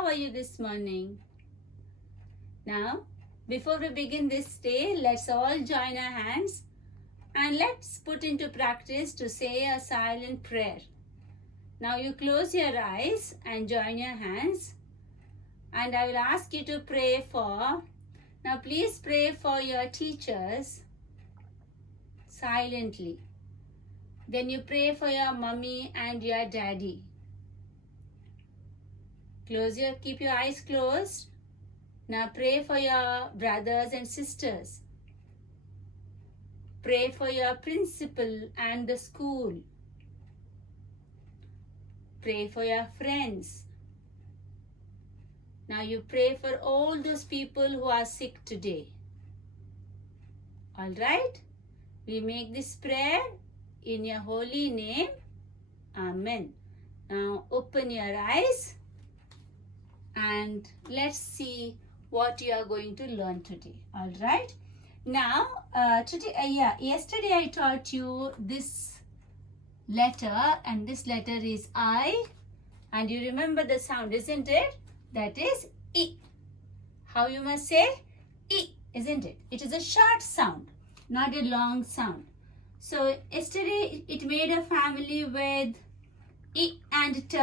how are you this morning? Now, before we begin this day, let's all join our hands and let's put into practice to say a silent prayer. Now you close your eyes and join your hands, and I will ask you to pray for. Now please pray for your teachers silently. Then you pray for your mummy and your daddy. Keep your eyes closed. Now pray for your brothers and sisters. Pray for your principal and the school. Pray for your friends. Now you pray for all those people who are sick today. All right? We make this prayer in your holy name. Amen. Now open your eyes and let's see what you are going to learn today. All right? Now, yesterday I taught you this letter, and this letter is I, and you remember the sound, isn't it? That is I. How you must say I, isn't it? It is a short sound, not a long sound. So yesterday it made a family with I and T.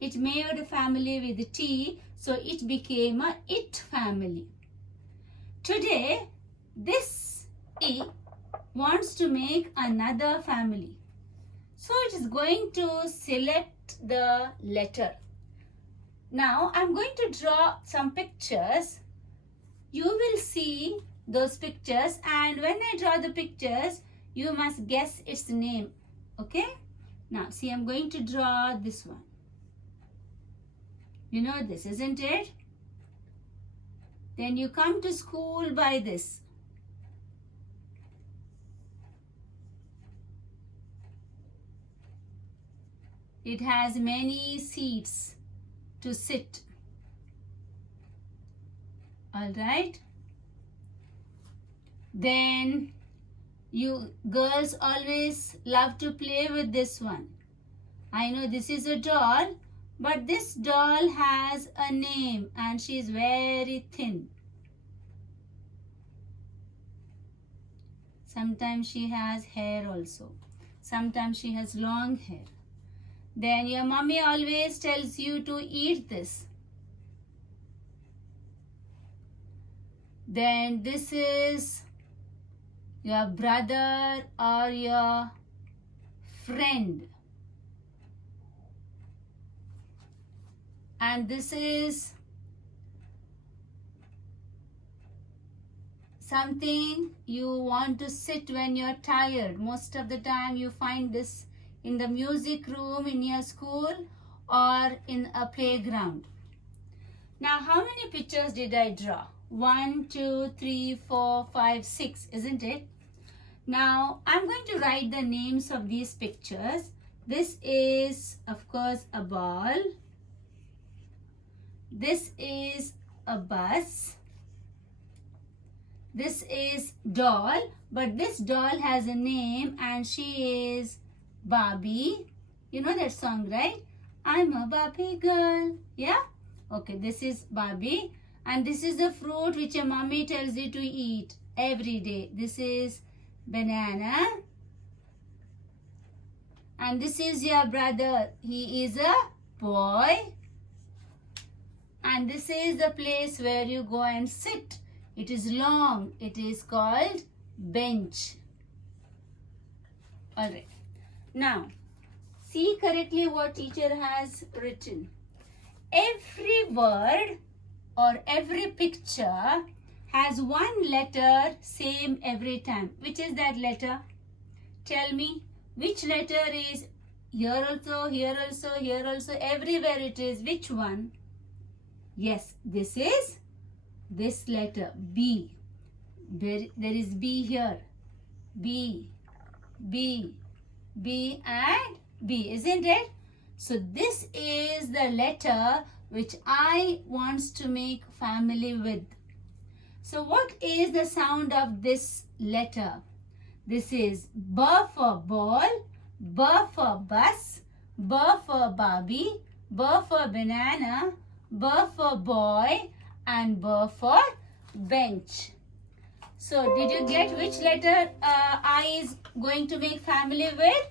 It made a family with T, so it became a IT family. Today, this I wants to make another family. So it is going to select the letter. Now I'm going to draw some pictures. You will see those pictures, and when I draw the pictures, you must guess its name. Okay? Now see, I'm going to draw this one. You know this, isn't it? Then you come to school by this. It has many seats to sit. All right? Then you girls always love to play with this one. I know this is a doll, but this doll has a name and she is very thin. Sometimes she has hair also. Sometimes she has long hair. Then your mommy always tells you to eat this. Then this is your brother or your friend. And this is something you want to sit when you're tired. Most of the time you find this in the music room in your school or in a playground. Now how many pictures did I draw? 1, 2, 3, 4, 5, 6, isn't it? Now I'm going to write the names of these pictures. This is, of course, a ball. This is a bus. This is doll, but this doll has a name and she is Barbie. You know that song, right? I'm a Barbie girl. Yeah? Okay, this is Barbie. And this is the fruit which your mommy tells you to eat every day. This is banana. And this is your brother. He is a boy. And this is the place where you go and sit. It is long. It is called bench. Alright. Now, see correctly what teacher has written. Every word or every picture has one letter same every time. Which is that letter? Tell me. Which letter is here also, here also, here also, everywhere it is. Which one? Yes, this is this letter, B. There is B here. B, B, B and B, isn't it? So this is the letter which I wants to make family with. So what is the sound of this letter? This is B for ball, B for bus, B for Barbie, B for banana, B for boy, and B for bench. So did you get which letter I is going to make family with?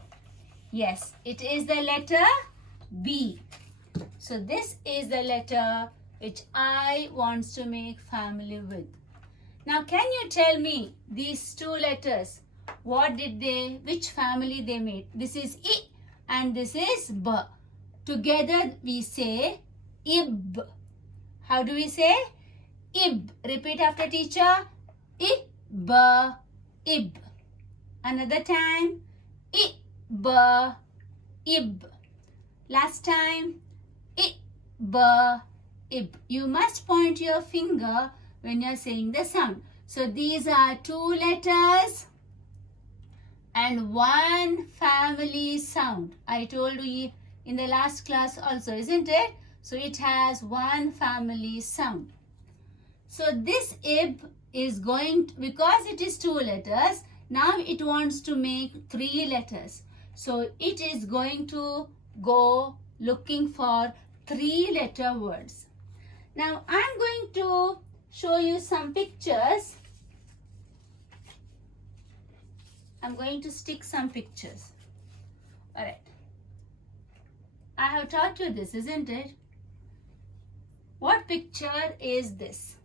Yes, it is the letter B. So this is the letter which I wants to make family with. Now can you tell me these two letters, which family they made? This is I and this is B. Together we say ib. How do we say? Ib. Repeat after teacher. Ib. Ib. Another time. Ib. Ib. Last time. Ib. Ib. You must point your finger when you are saying the sound. So these are two letters and one family sound. I told you in the last class also, isn't it? So it has one family sound. So this ib is going to, because it is two letters, now it wants to make three letters. So it is going to go looking for three-letter words. Now I'm going to show you some pictures. I'm going to stick some pictures. All right. I have taught you this, isn't it? What picture is this?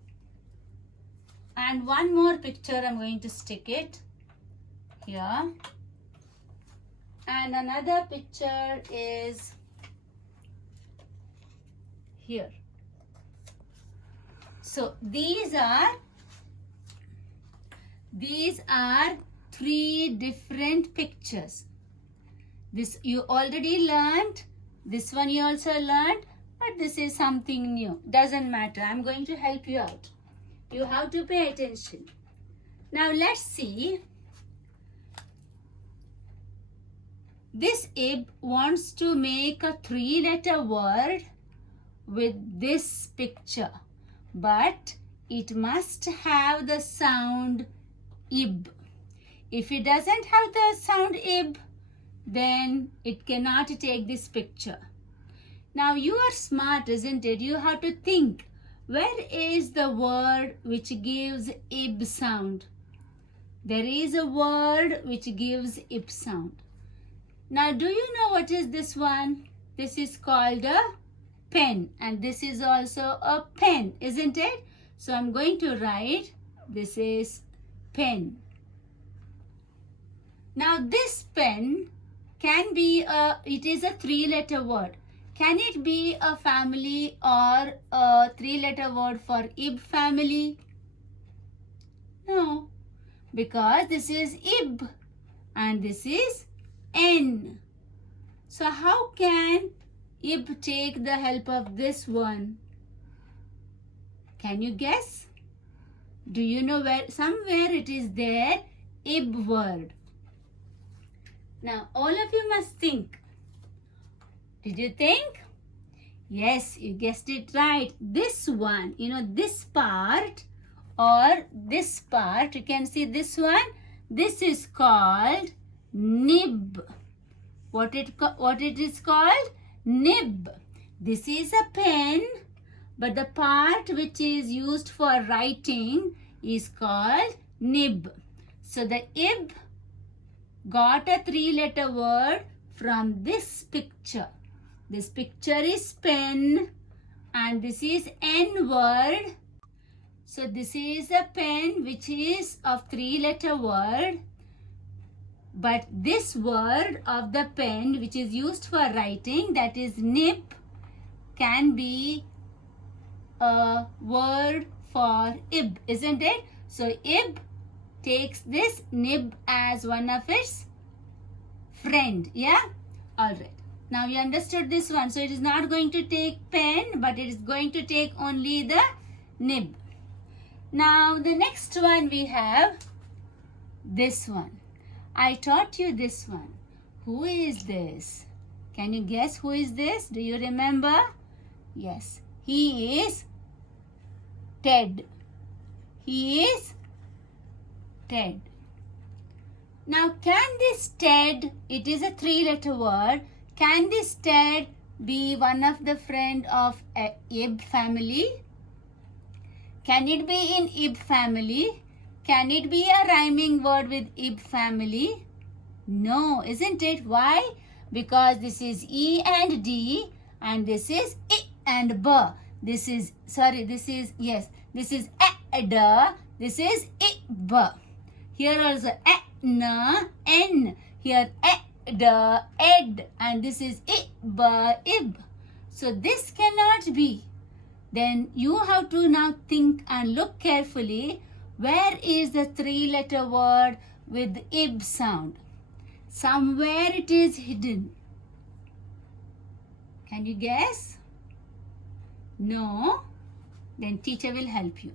And one more picture, I'm going to stick it here. And another picture is here. So these are three different pictures. This you already learned. This one you also learned. But this is something new. Doesn't matter. I'm going to help you out. You have to pay attention. Now let's see. This ib wants to make a three-letter word with this picture. But it must have the sound ib. If it doesn't have the sound ib, then it cannot take this picture. Now you are smart, isn't it? You have to think, where is the word which gives ib sound? There is a word which gives ib sound. Now do you know what is this one? This is called a pen, and this is also a pen, isn't it? So I'm going to write, this is pen. Now this pen can be it is a three-letter word. Can it be a family or a three-letter word for ib family? No, because this is ib and this is n. So how can ib take the help of this one? Can you guess? Do you know where? Somewhere it is there, ib word. Now all of you must think. Did you think? Yes, you guessed it right. This one, you know, this part or this part, you can see this one. This is called nib. What it is called? Nib. This is a pen, but the part which is used for writing is called nib. So the ib got a three-letter word from this picture. This picture is pen and this is n word. So this is a pen which is of three-letter word. But this word of the pen which is used for writing, that is nib, can be a word for ib, isn't it? So ib takes this nib as one of its friend. Yeah? Alright. Now you understood this one. So it is not going to take pen, but it is going to take only the nib. Now the next one we have this one. I taught you this one. Who is this? Can you guess who is this? Do you remember? Yes. He is Ted. He is Ted. Now can this Ted, it is a three-letter word, can this Ted be one of the friend of a ib family? Can it be in ib family? Can it be a rhyming word with ib family? No, isn't it? Why? Because this is E and D and this is I and B. This is ed, this is ib. Here also n. Here ed, ed, and this is ib, ib. So this cannot be. Then you have to now think and look carefully. Where is the three-letter word with ib sound? Somewhere it is hidden. Can you guess? No? Then teacher will help you.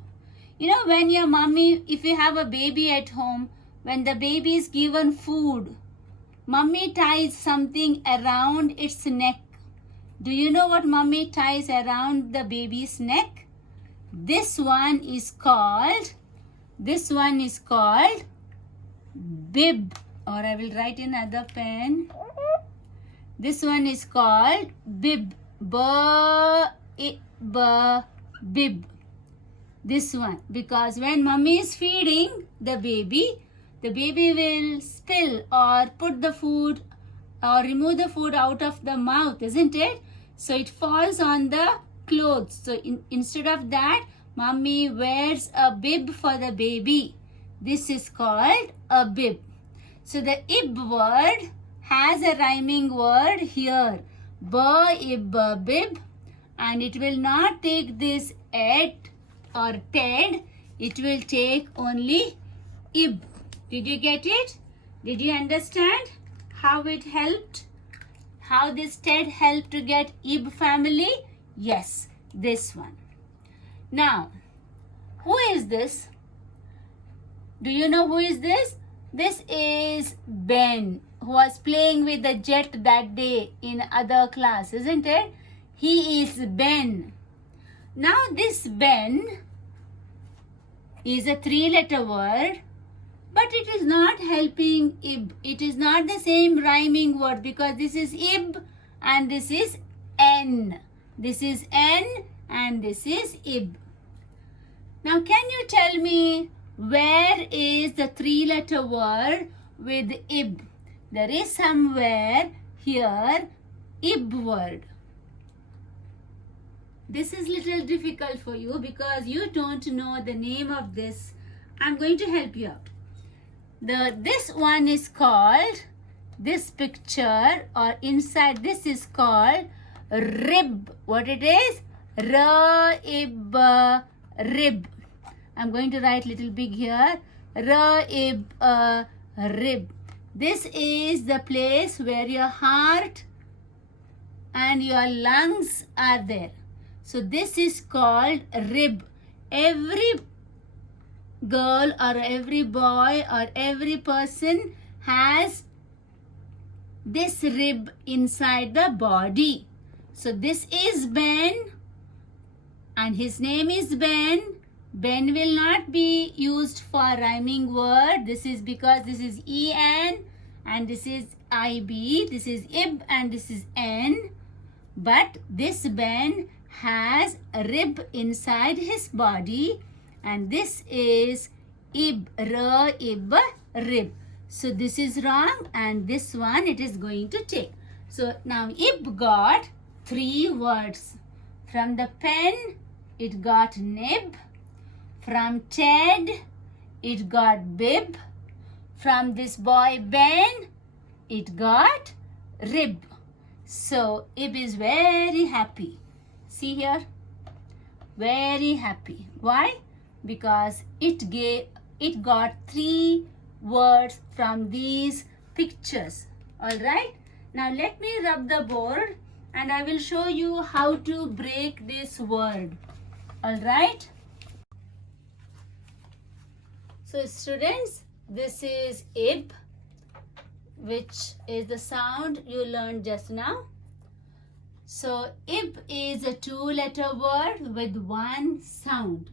You know, when your mommy, if you have a baby at home, when the baby is given food, mommy ties something around its neck. Do you know what mommy ties around the baby's neck? This one is called bib, or I will write in other pen. This one is called bib. Bib. This one, because when mommy is feeding the baby will spill or put the food or remove the food out of the mouth, isn't it? So it falls on the clothes. So instead of that, mommy wears a bib for the baby. This is called a bib. So the ib word has a rhyming word here. Ib, bib. And it will not take this et or ted. It will take only ib. Did you get it? Did you understand how it helped? How this ted helped to get ib family? Yes, this one. Now, who is this? Do you know who is this? This is Ben, who was playing with the jet that day in other class, isn't it? He is Ben. Now this Ben is a three-letter word, but it is not helping ib. It is not the same rhyming word because this is ib and this is n. This is n and this is ib. Now can you tell me where is the three-letter word with ib? There is somewhere here ib word. This is little difficult for you because you don't know the name of this. I'm going to help you out. This one is called, this picture or inside this is called rib. What it is? Rib. I'm going to write little big here. Rib. This is the place where your heart and your lungs are there. So this is called rib. Every girl or every boy or every person has this rib inside the body. So this is Ben and his name is Ben. Ben will not be used for rhyming word. This is because this is en and this is ib. This is ib and this is n. But this Ben has a rib inside his body and this is ib, rib. So this is wrong and this one it is going to take. So now ib got three words. From the pen it got nib. From Ted it got bib. From this boy Ben it got rib. So ib is very happy. See here, very happy. Why? Because it got three words from these pictures. All right. Now let me rub the board and I will show you how to break this word. All right. So students, this is ib, which is the sound you learned just now. So ib is a two-letter word with one sound.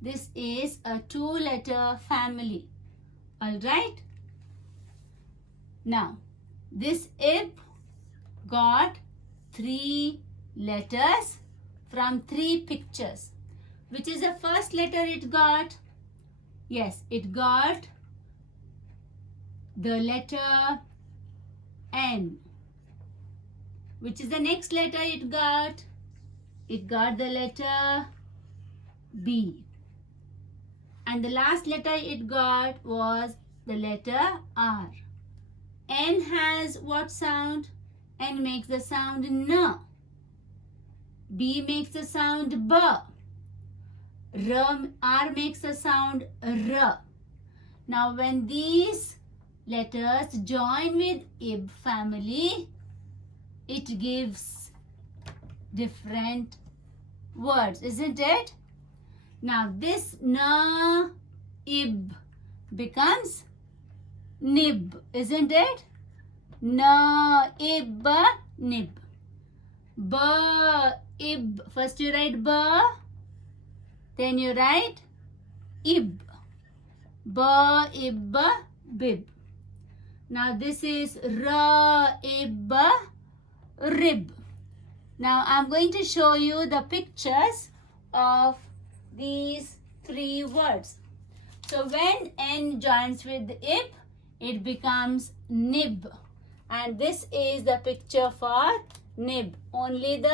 This is a two-letter family. All right. Now, this ib got 3 letters from 3 pictures. Which is the first letter it got? Yes, it got the letter N. Which is the next letter it got? It got the letter B. And the last letter it got was the letter R. N has what sound? N makes the sound N. B makes the sound B. R makes the sound R. Now when these letters join with IB family, it gives different words, isn't it? Now this na ib becomes nib, isn't it? Na ib nib. Ba ib. First you write ba, then you write ib. Ba ib bib. Now this is ra ib rib. Now I'm going to show you the pictures of these 3 words. So when N joins with ib, it becomes nib. And this is the picture for nib. Only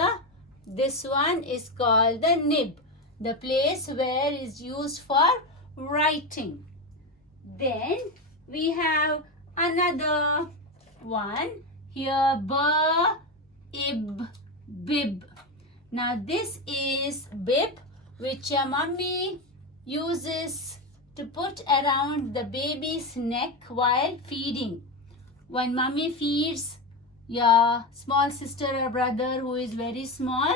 this one is called the nib, the place where is used for writing. Then we have another one here, ba, ib, bib. Now this is bib, which your mummy uses to put around the baby's neck while feeding. When mummy feeds your small sister or brother who is very small,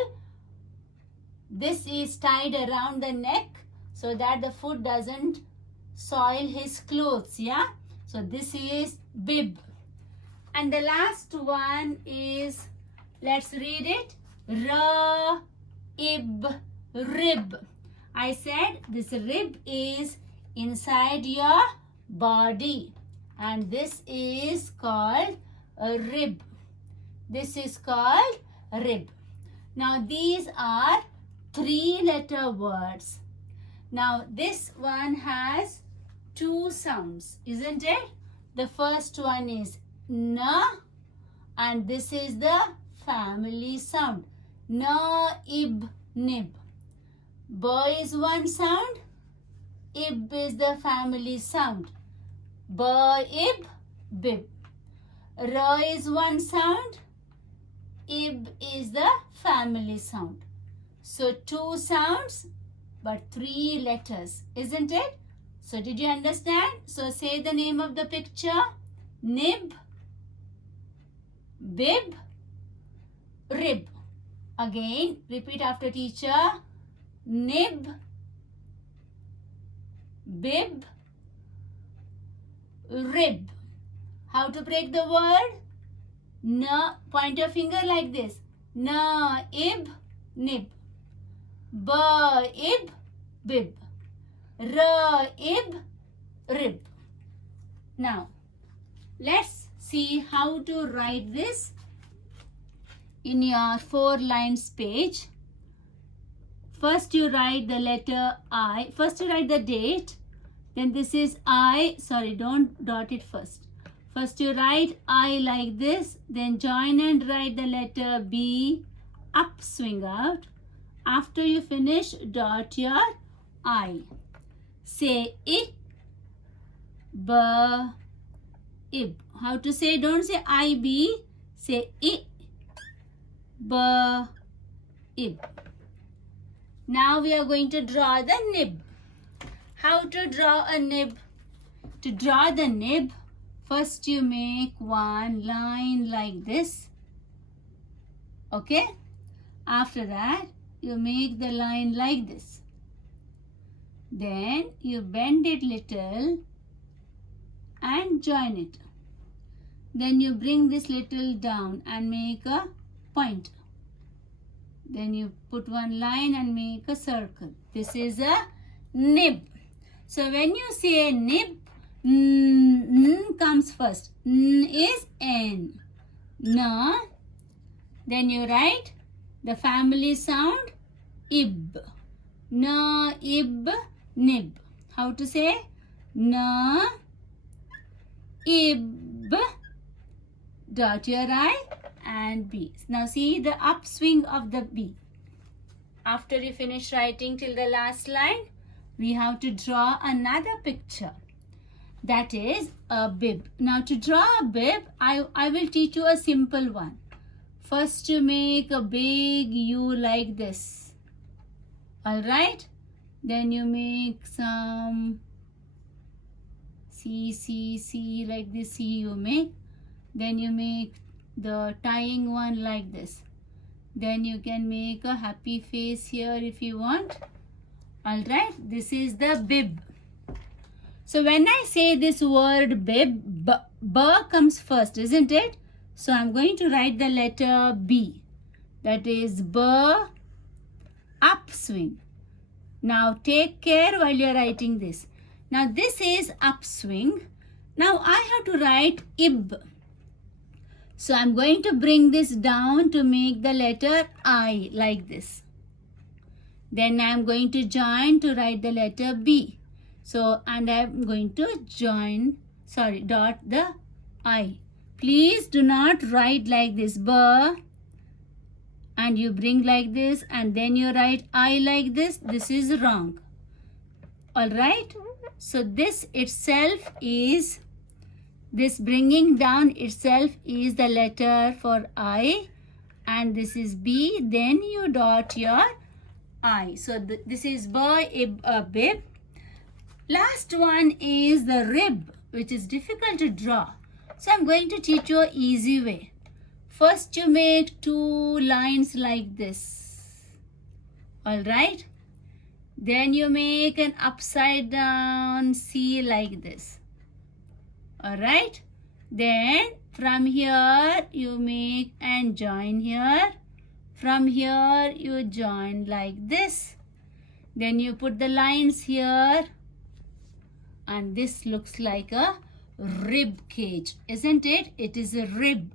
this is tied around the neck so that the food doesn't soil his clothes, yeah? So this is bib. And the last one is, let's read it, ra, ib, rib. I said this rib is inside your body, and this is called a rib. This is called rib. Now these are 3-letter words. Now this one has 2 sounds, isn't it? The first one is na, and this is the family sound. Na, ib, nib. Ba is one sound, ib is the family sound. Ba, ib, bib. Ra is one sound, ib is the family sound. So 2 sounds but 3 letters, isn't it? So did you understand? So say the name of the picture. Nib, bib, rib. Again, repeat after teacher. Nib, bib, rib. How to break the word? Na, point your finger like this. Na, ib, nib. Ba, ib, bib. Ra, ib, rib. Now, let's see how to write this in your 4 lines page. First you write the letter I. First you write the date. Then this is I. Sorry, don't dot it first. First you write I like this. Then join and write the letter B. Up, swing out. After you finish, dot your I. Say I, B, ib. How to say? Don't say IB. Say I, B, ib. Now we are going to draw the nib. How to draw a nib? To draw the nib, first you make one line like this. Okay? After that, you make the line like this. Then you bend it little and join it. Then you bring this little down and make a point. Then you put one line and make a circle. This is a nib. So when you say nib, n comes first. N is N. Na, Then you write the family sound ib. Na, ib, nib. How to say? Na, ib, dot your I and B. Now see the upswing of the B. After you finish writing till the last line, we have to draw another picture. That is a bib. Now to draw a bib, I will teach you a simple one. First you make a big U like this. Alright? Then you make some C like this C you make. Then you make the tying one like this. Then you can make a happy face here if you want. Alright? This is the bib. So when I say this word bib, b comes first, isn't it? So I'm going to write the letter B. That is B, upswing. Now take care while you're writing this. Now this is upswing. Now I have to write ib. So I'm going to bring this down to make the letter I like this. Then I'm going to join to write the letter B. So, and I'm going to dot the I. Please do not write like this, B, and you bring like this, and then you write I like this. This is wrong. Alright? So, this itself is, this bringing down itself is the letter for I, and this is B. Then you dot your I. So, this is bib. Last one is the rib, which is difficult to draw. So I'm going to teach you an easy way. First you make two lines like this. Alright? Then you make an upside down C like this. Alright? Then from here you make and join here. From here you join like this. Then you put the lines here. And this looks like a rib cage, isn't it? It is a rib.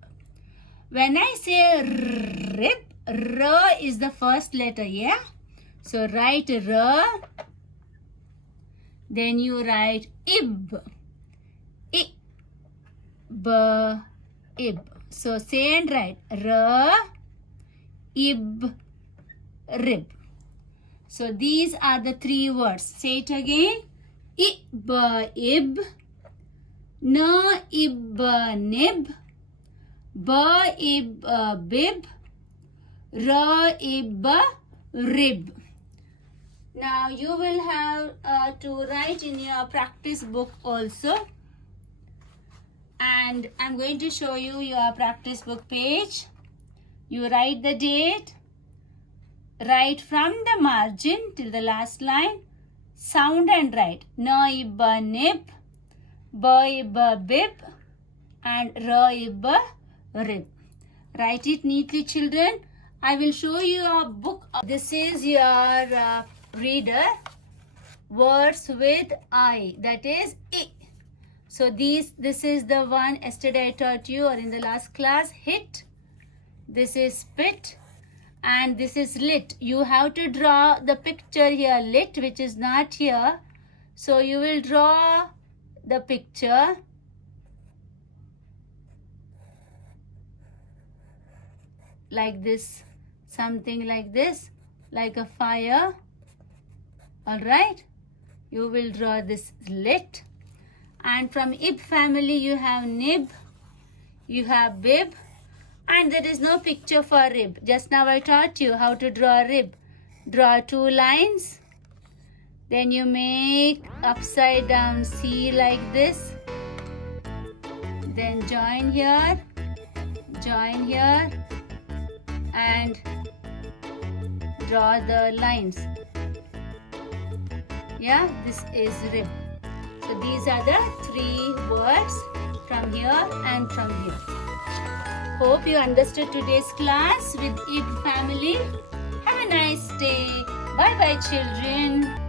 When I say rib, R is the first letter, yeah? So write R. Then you write ib. Ib. So say and write R, ib, rib. So these are the three words. Say it again. Ib, na ib nib, ba ib bib, ra ib rib. Now you will have to write in your practice book also, and I'm going to show you your practice book page. You write the date, write from the margin till the last line. Sound and write na ibba nib, ba ibba bib, and ra ibba rib. Write it neatly, children. I will show you a book. This is your reader. Words with I, that is I. So this is the one yesterday I taught you, or in the last class. Hit. This is spit. And this is lit. You have to draw the picture here, lit, which is not here. So you will draw the picture. Like this, something like this, like a fire. Alright? You will draw this lit. And from ib family you have nib, you have bib. And there is no picture for rib. Just now I taught you how to draw a rib. Draw two lines. Then you make upside down C like this. Then join here, and draw the lines. Yeah, this is rib. So these are the three words from here and from here. Hope you understood today's class with ib family. Have a nice day. Bye bye, children.